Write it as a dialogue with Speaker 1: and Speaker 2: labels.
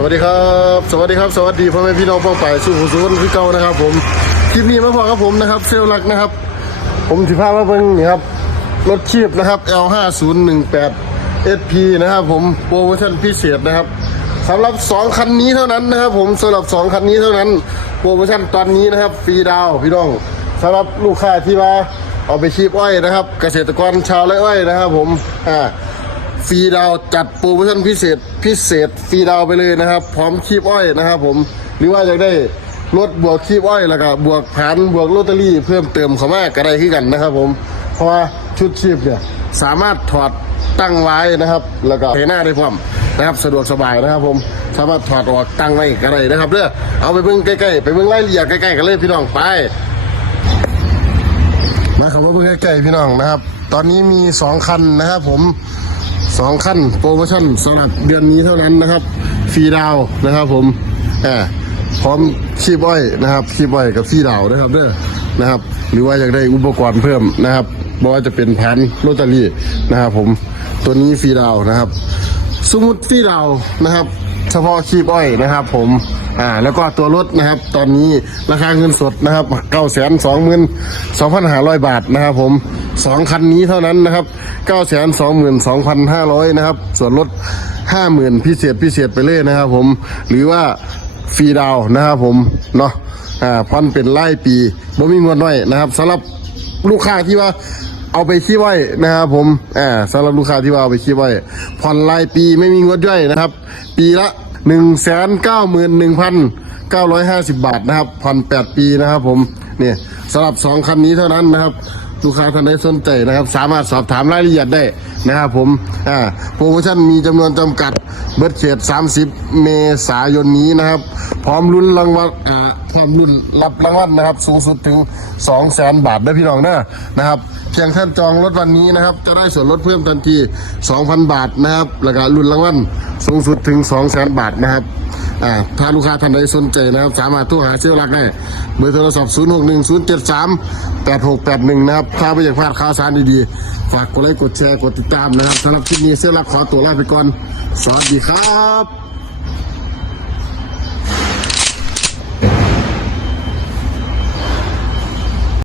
Speaker 1: สวัสดีครับ สวัสดีครับสวัสดีพ่อแม่พี่น้องป้องไปสู่หูสู่คนคือเก่านะครับ ผมคลิปนี้มาพอกับผมนะครับเซลลักนะครับ ผมสิพามาเบิ่งนี่ครับรถชีพนะครับ L5018 SP นะครับ ผมโปรโมชั่นพิเศษนะครับสำหรับ 2 คันนี้เท่านั้นนะครับ ผมสำหรับ 2 คันนี้เท่านั้นโปรโมชั่นตอนนี้นะครับฟรีดาวพี่น้องสำหรับลูกค้าที่มาเอาไปชีพอ้อยนะครับ เกษตรกรชาวไร่อ้อยนะครับ ผมอ่า ฟรีดาวจัดโปรโมชั่นพิเศษพิเศษฟรีดาวไปเลยนะครับ พร้อมคีบอ้อยนะครับผมหรือว่าอยากได้ลดบวกคีบอ้อยแล้วก็บวกแผนบวกลอตเตอรี่เพิ่มเติมเข้ามาก็ได้ขึ้นกันนะครับผมเพราะว่าชุดชีพเนี่ยสามารถถอดตั้งไว้นะครับ แล้วก็เทหน้าได้พร้อมนะครับสะดวกสบายนะครับผมสามารถถอดออกตั้งไว้ก็ได้นะครับเด้อเอาไปเบิ่งใกล้ๆไปเบิ่งรายละเอียดใกล้ๆกันเลยพี่น้องไปนะครับมาเพิ่งใกล้ๆพี่น้องนะครับ ตอนนี้มีสองคันนะครับผม สองคันโปรโมชั่นสำหรับเดือนนี้เท่านั้นนะครับฟรีดาวนะครับผมอ่าพร้อมชีบอ้อยนะครับชีบอ้อยกับฟรีดาวนะครับเด้อนะครับ หรือว่าอยากได้อุปกรณ์เพิ่มนะครับไม่ว่าจะเป็นแผนลอตเตอรี่นะครับผมตัวนี้ฟรีดาวนะครับ สมมุติฟรีดาวนะครับ เฉพาะชีบอ้อยนะครับ ผมอ่าแล้วก็ตัวรถนะครับ ตอนนี้ราคาเงินสดนะครับเก้าแสนสองหมื่นสองพันห้าร้อยบาทนะครับผม สองคันนี้เท่านั้นนะครับเก้าแสนสองหมื่นสองพันห้าร้อยนะครับ ส่วนลดห้าหมื่นพิเศษพิเศษไปเลยนะครับผมหรือว่าฟรีดาวนะครับผมเนาะอ่าพันเป็นไล่ปีบ่มีงวดน้อยนะครับสำหรับลูกค้าที่ว่าเอาไปขี้ไว้นะครับผมอ่าสำหรับลูกค้าที่ว่าเอาไปขี้ไว้ผ่อนรายปีไม่มีงวดย่อยนะครับ ปีละหนึ่งแสนเก้าหมื่นหนึ่งพันเก้าร้อยห้าสิบบาทนะครับผ่อนแปดปีนะครับผม เนี่ยสำหรับสองคันนี้เท่านั้นนะครับลูกค้าท่านใดสนใจนะครับ สามารถสอบถามรายละเอียดได้นะครับผมอ่าโปรโมชั่นมีจำนวนจำกัดเบิร์ดเขต30 เมษายนนี้นะครับ พร้อมรุ่นรางวัลอ่าพร้อมรุ่นรับรางวัลนะครับ สูงสุดถึง 2 0 0แสนบาทได้พี่น้องนะนะครับ พียงท่านจองรถวันนี้นะครับ จะได้ส่วนลดเพิ่มทันที 2,000 บาทนะครับแล้วก็ลุ้นรางวัลสูงสุดถึง 2 0 0แสนบาทนะครับอ่าถ้าลูกค้าท่านใดสนใจนะครับ สามารถโทรหาเซลล์รักได้เบอร์โทรศัพท์ 0 6 1 0 7 3 8 6 8 1 นะครับ ถ้าไม่อยากพลาดข่าวสารดีๆ ฝากกดไลค์กดแชร์กดติดตามนะครับสำหรับคลิปนี้เซลล์รักขอตัวลาไปก่อน สวัสดีครับ